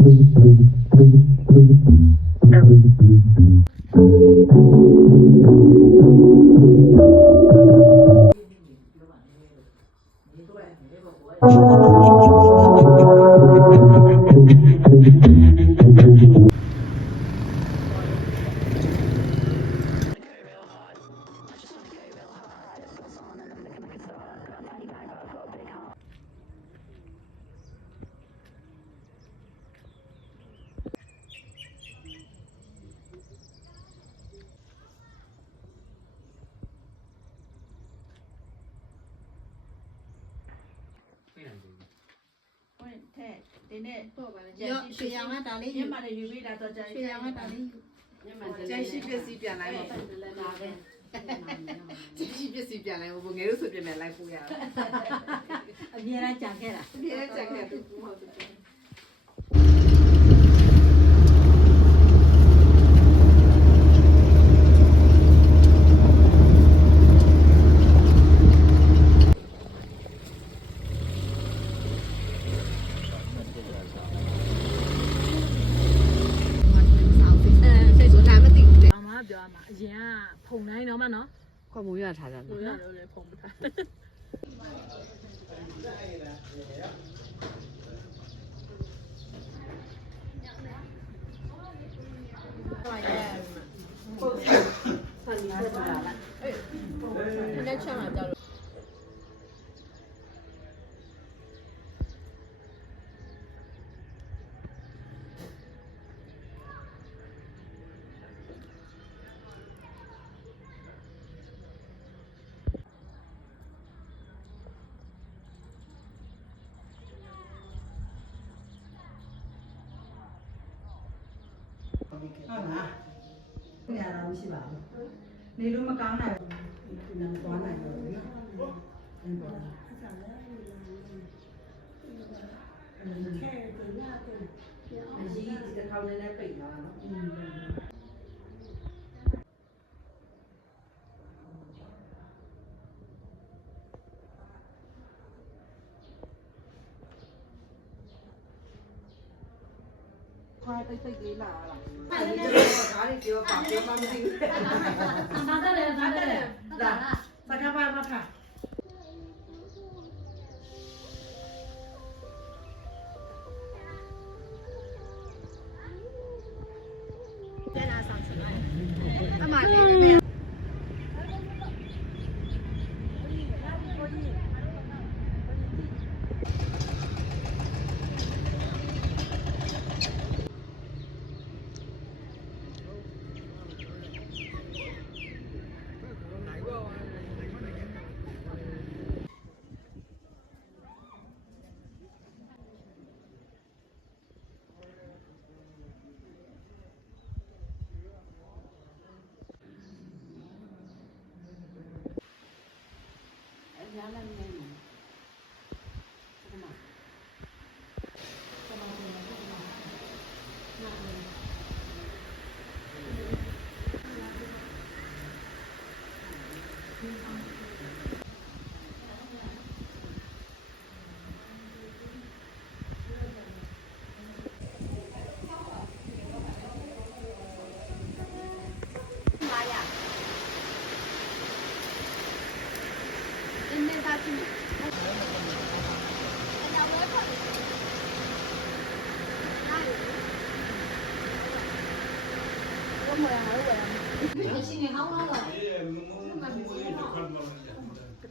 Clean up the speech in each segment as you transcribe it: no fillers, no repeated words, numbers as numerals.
ဒီနေ့ရွှေရောင်ကဒါလေးညမလည်းယူပြီးလာတော့ရွှေရောင်ကဒါလေးကျန်ရှိပစ္စည်းပြန်လိုက်ပါကျန်ရှိပစ္စည်းပြန်လိုက်ဖို့ငယ်တို့ဆိုပြန်လိုက်ပို့ရတာအမြဲတမ်းကြံခဲ့တာအမြဲတမ်းကြံခဲ့သူမဟုတ်ဘူးပြောမှာအရင်ကဖုံတိုင်းတော့မှနော်ခွန်မိုးရထားတယ်မိုးရတော့လေဖုံမထားလက်ချမှာကြောက်ဟုတ်လား။နေရာတော့မရှိပါဘူး။နေလို့မကောင်းနိုင်ဘူး။ဒီနေ့သွားနိုင်တော့လေ။အဲ့ပေါ်လာ။ခဲတယ်ရတယ်။အကြီးဒီတစ်ခေါက်နဲ့ပိတ်လာတာနော်။ခွာတိတ်လေးလာလားအဲ့ဒီတော့ဒါတွေပြောပါပြောမှမသိဘူးစားတယ်ဒါစကားပါမထားကျန်တာဆောင်စလိုက်အမလေးပဲ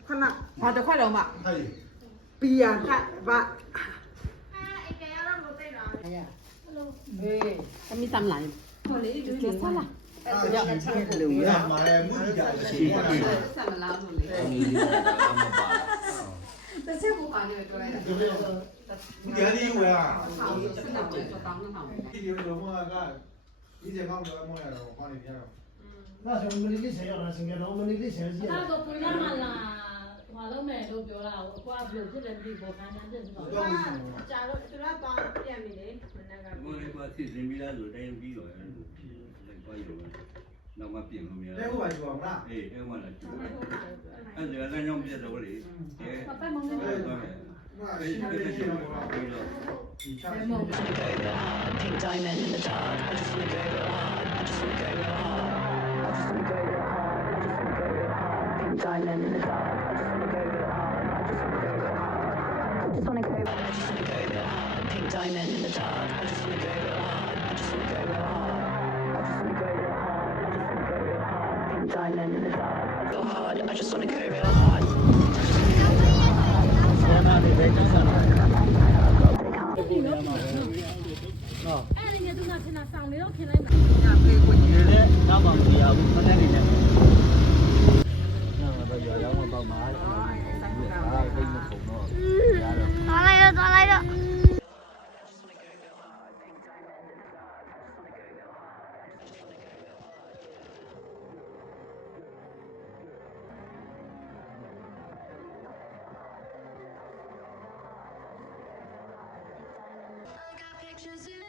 ခဏဘာတစ်ခွက်တော့မှပီယာခတ်ဘာအဲ့ကရတော့မသိတာအေးအမိသမလာဟိုလေဒီလိုဆက်လာအဲ့ဒါကချက်လို့ရမှာမူကြရှိတယ်ဆက်မလာဘူးလေတချက်ဘူပါနေတော့တယ်ဒီရီဝါဆောင်းစနစ်တော့တောင်းနေတာဒီလိုတော့ကဒီစကောင်းတော့မရတော့ဘာနေပြတော့那是我们的钱要拿钱给他，我们的钱是。那个不让啦，话都没都表了，我挂表这人比我看看真是。假如就那帮店里的那个。我那个提前比那路在比了，那个有了，那么变后面。那个玩具王啦。哎，那个玩了。那这个咱用比较多的，哎。那那现在这种你看。 Pink diamond in the dark. I just wanna go real hard. I just wanna go real hard. I just wanna go real hard. I just wanna go real hard. Pink diamond in the dark. I just wanna go real hard. I just wanna go real hard. I just wanna go. I just wanna go real hard. Pink diamond in the dark. I just wanna go real hard. I just wanna go real hard. I just wanna go real hard. I just wanna go real hard. Pink diamond in the dark. Real hard. I just wanna go real hard. ဆောနာတွေပဲကျန်တာဒီနေရာမှာနော်အဲ့ဒီနေသူကထင်တာဆောင်နေတော့ထင်လိုက်မှာ ဒီလေနောက်မှမရဘူးခဏနေတယ်နော်တော့ရောင်းမပေါ့မှာအားသိမခုံတော့ရတယ်သွားလိုက်တော့ Pictures in